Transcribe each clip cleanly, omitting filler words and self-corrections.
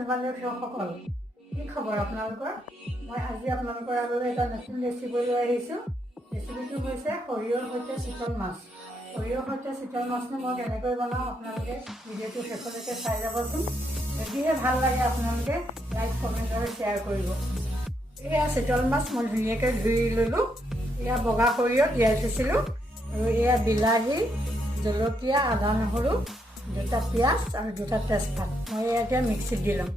বন্ধু-বান্ধৱ সকল কি খবৰ আপোনালোকৰ? মই আজি আপোনালোকৰ আগলৈ এটা নতুন ৰেচিপি লৈ আহিছোঁ। ৰেচিপিটো হৈছে সৰিয়হৰ সৈতে চিতল মাছ। সৰিয়হৰ সৈতে চিতল মাছটো মই কেনেকৈ বনাওঁ আপোনালোকে ভিডিঅ'টো শেষলৈকে চাই যাবচোন। যদিহে ভাল লাগে আপোনালোকে লাইক কমেণ্ট আৰু শ্বেয়াৰ কৰিব। এয়া চিতল মাছ মই ধুনীয়াকৈ ধুই ল'লোঁ। এয়া বগা সৰিয়হ তিয়াই থৈছিলোঁ আৰু এয়া বিলাহী, জলকীয়া, আদা নহৰু, 2টা পিঁয়াজ আৰু 2টা তেজপাত মই এতিয়া মিক্সিত দি ল'ম।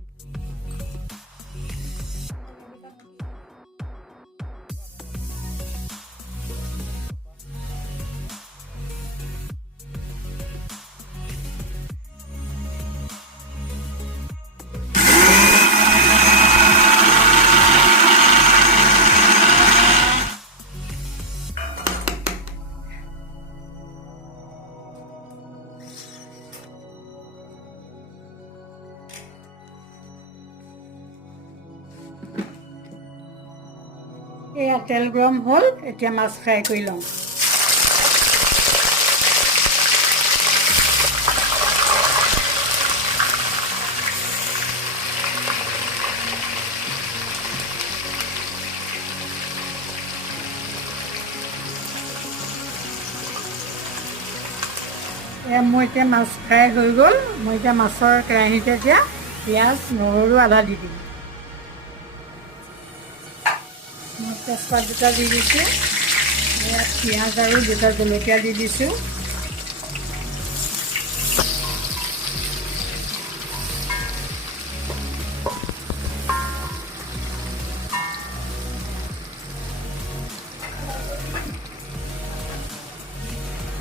এয়া তেল গৰম হ'ল, এতিয়া মাছ ফ্ৰাই কৰি লওঁ। এয়া মোৰ এতিয়া মাছ ফ্ৰাই হৈ গ'ল। মই এতিয়া মাছৰ কেৰাহীতে এতিয়া পিঁয়াজ, নহৰু, আদা দি দিম। মই তেজপাত 2টা দি দিছোঁ। ইয়াত পিঁয়াজ আৰু 2টা জলকীয়া দি দিছোঁ।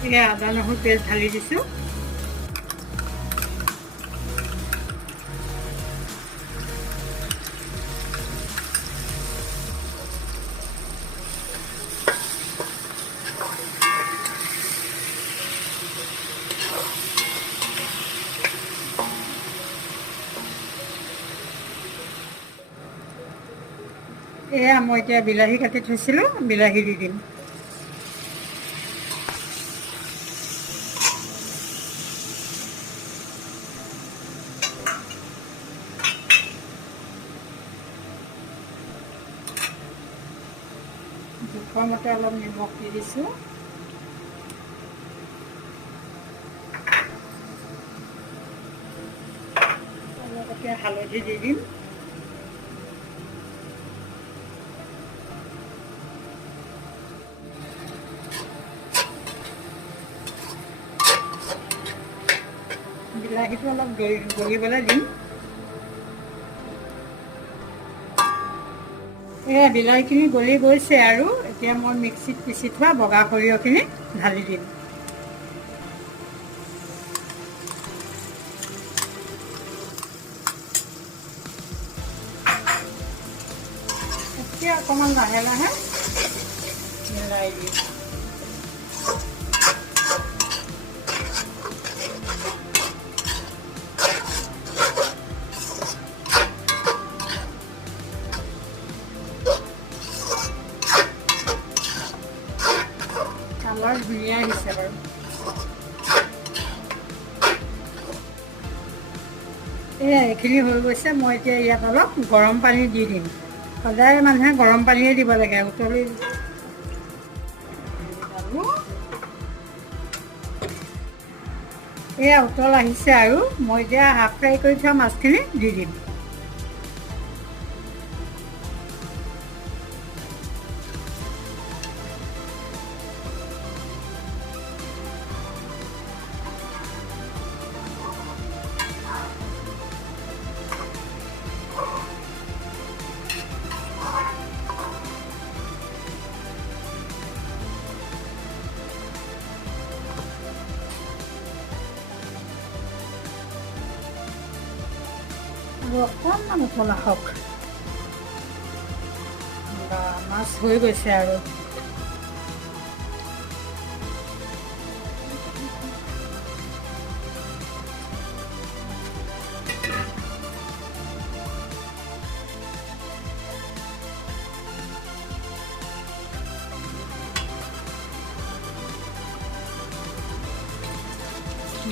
এয়া আদা নহৰু পেষ্ট ঢালি দিছোঁ। এয়া মই এতিয়া বিলাহী কাটি থৈছিলোঁ, বিলাহী দি দিম। জোখৰ মতে অলপ নিমখ দি দিছোঁ। অলপ এতিয়া হালধি দি দিম। বিলাহীটো অলপ গলিবলৈ দিম। এয়া বিলাহীখিনি গলি গৈছে আৰু এতিয়া মই মিক্সিত পিচি থোৱা বগা সৰিয়হখিনি ঢালি দিম। এতিয়া অকণমান লাহে লাহে মিলাই দিম। কালাৰ ধুনীয়া আহিছে বাৰু। এয়া এইখিনি হৈ গৈছে। মই এতিয়া ইয়াত অলপ গৰম পানী দি দিম। সদায় মানুহে গৰম পানীয়ে দিব লাগে। উতলি এয়া উতল আহিছে আৰু মই এতিয়া হাফ ফ্ৰাই কৰি থোৱা মাছখিনি দি দিম। আৰু অকণমান উতল আহক। মাছ হৈ গৈছে আৰু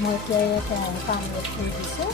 মই এতিয়া পানী থৈ দিছোঁ।